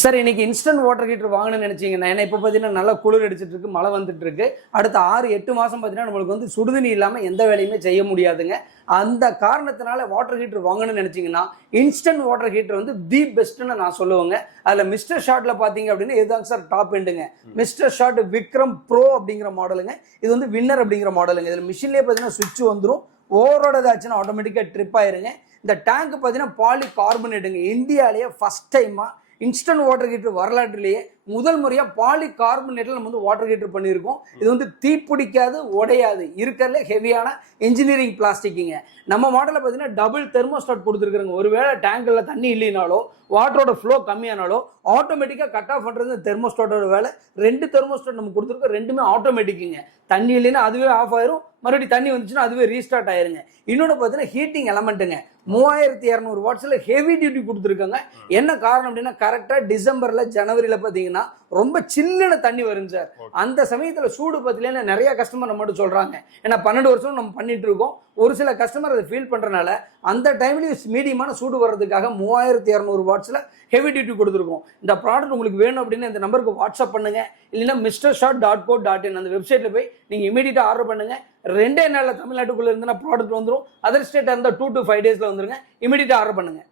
Sir இன்னைக்கு instant water heater வாங்கணும்னு நினைச்சீங்கன்னா ஏன்னா இப்போ பார்த்தீங்கன்னா நல்லா குளிர் அடிச்சிட்டு இருக்கு, மழை வந்துட்டு இருக்கு. அடுத்த 6-8 மாதம் பார்த்தீங்கன்னா நம்மளுக்கு வந்து சுடுதண்ணி இல்லாமல் எந்த வேலையுமே செய்ய முடியாதுங்க. அந்த காரணத்தினால வாட்டர் ஹீட்டர் வாங்கணும்னு நினைச்சீங்கன்னா இன்ஸ்டன்ட் வாட்டர் ஹீட்டர் வந்து தி பெஸ்ட்னு நான் சொல்லுவேங்க. அதில் மிஸ்டர் ஷார்ட்ல பார்த்தீங்க அப்படின்னா இதுதான் சார் டாப் எண்டுங்க. மிஸ்டர் ஷார்ட் விக்ரம் ப்ரோ அப்படிங்கிற மாடலுங்க. இது வந்து வின்னர் அப்படிங்கிற மாடலுங்க. இதில் மிஷின்லேயே பார்த்தீங்கன்னா சுவிட்ச் வந்துடும். ஓவரோட ஏதாச்சுன்னா ஆட்டோமேட்டிக்காக ட்ரிப் ஆயிருங்க. இந்த டேங்க் பார்த்தீங்கன்னா பாலி கார்பனேட்டுங்க. இந்தியாவிலேயே ஃபர்ஸ்ட் டைமாக இன்ஸ்டன்ட் வாட்டர் ஹீட்டர் வரலாற்றிலேயே முதல் முறையாக பாலி கார்பனேட்டில் நம்ம வந்து வாட்டர் ஹீட்டர் பண்ணியிருக்கோம். இது வந்து தீப்பிடிக்காது, உடையாது, இருக்கிறதுல ஹெவியான இன்ஜினியரிங் பிளாஸ்டிக்குங்க. நம்ம மாடலில் பார்த்தீங்கன்னா டபுள் தெர்மோஸ்டாட் கொடுத்துருக்குறோங்க. ஒருவேளை டேங்கில் தண்ணி இல்லைனாலோ வாட்டரோட ஃப்ளோ கம்மியானாலோ ஆட்டோமேட்டிக்காக கட் ஆஃப் பண்ணுறது தெர்மோஸ்டாட்டோட வேலை. 2 தெர்மோஸ்டாட் நம்ம கொடுத்துருக்கோம், ரெண்டுமே ஆட்டோமேட்டிக்குங்க. தண்ணி இல்லைன்னா அதுவே ஆஃப் ஆயிரும், மறுபடியும் தண்ணி வந்துச்சுன்னா அதுவே ரீஸ்டார்ட் ஆயிருங்க. இன்னொன்று பார்த்தீங்கன்னா ஹீட்டிங் எலமெண்ட்டுங்க. 3200 வாட்ஸில் ஹெவி டியூட்டி கொடுத்துருக்காங்க. என்ன காரணம் அப்படின்னா கரெக்டாக டிசம்பரில் ஜனவரியில் பார்த்தீங்கன்னா ரொம்ப சில்லுன தண்ணி வரும் சார். அந்த சமயத்தில் சூடு பத்திலேன்னு நிறைய கஸ்டமர் நம்ம மட்டும் சொல்கிறாங்க. ஏன்னா 12 வருஷம் நம்ம பண்ணிட்டு இருக்கோம். ஒரு சில கஸ்டமர் அதை ஃபீல் பண்ணுறனால அந்த டைம்லேயும் மீடியமான சூடு வர்றதுக்காக 3200 வாட்ஸில் ஹெவி டியூட்டி கொடுத்துருக்கோம். இந்த ப்ராடக்ட் உங்களுக்கு வேணும் அப்படின்னு இந்த நம்பருக்கு வாட்ஸ்அப் பண்ணுங்க. இல்லைன்னா mrshot.co.in அந்த வெப்சைட்டில் போய் நீங்கள் இமீடியட்டாக ஆர்டர் பண்ணுங்க. 2 நாளில் தமிழ்நாட்டுக்குள்ளே இருந்தால் ப்ராடக்ட் வந்துடும். அதர் ஸ்டேட்டாக இருந்தால் 2 to 5 டேஸில் வந்துருங்க. இமீடியட்டாக ஆர்டர் பண்ணுங்க.